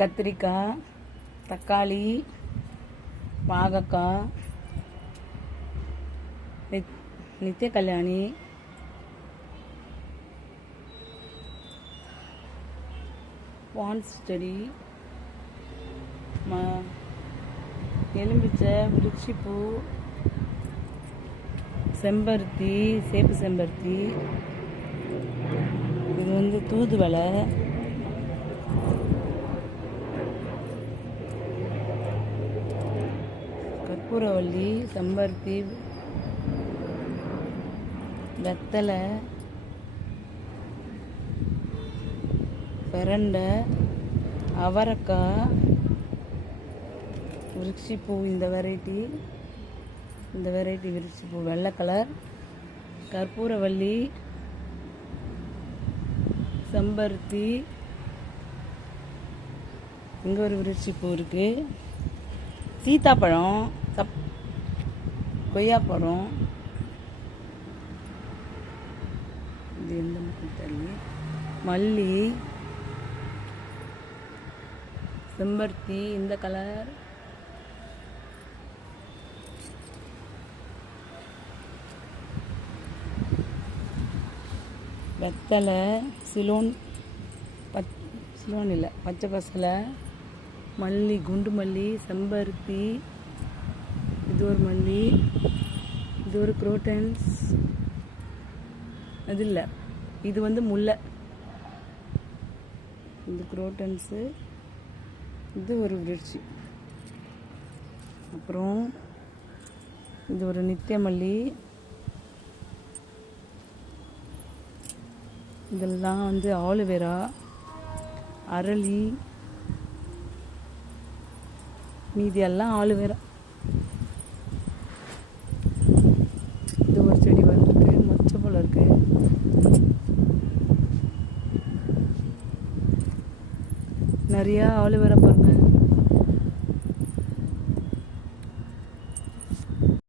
கத்திரிக்காய், தக்காளி, பாகக்காய், நித்திய கல்யாணி, பான்ஸ் செடி, எலும்பிச்சை, விருட்சிப்பூ, செம்பருத்தி, சேப்பு செம்பருத்தி, இது தூதுவளை, கற்பூரவள்ளி, செம்பருத்தி, வெத்தலை, பிரண்டை, அவரைக்காய், விருட்சிப்பூ, இந்த வெரைட்டி விருட்சிப்பூ வெள்ளை கலர், கற்பூரவள்ளி, செம்பருத்தி, இங்கே ஒரு விருட்சிப்பூ இருக்குது, சீத்தாப்பழம், கொய்யாப்பழம், இது எந்த பக்கம் தெரியல, மல்லி, செம்பருத்தி இந்த கலர், வெத்தலை, சிலோன் இல்லை பச்சை பசலை, மல்லி, குண்டு மல்லி, செம்பருத்தி, இது ஒரு மல்லி, இது ஒரு குரோட்டன்ஸ், அது இல்லை இது முல்லை, இது குரோட்டன்ஸு, இது ஒரு விருட்சி, அப்புறம் இது ஒரு நித்திய மல்லி, இதெல்லாம் ஆலுவேரா, அரளி, மீதி எல்லாம் ஆலுவேரா. இது ஒரு செடி வந்துருக்கு, மொச்சை போல இருக்கு, நிறையா ஆலுவேரா பாருங்க.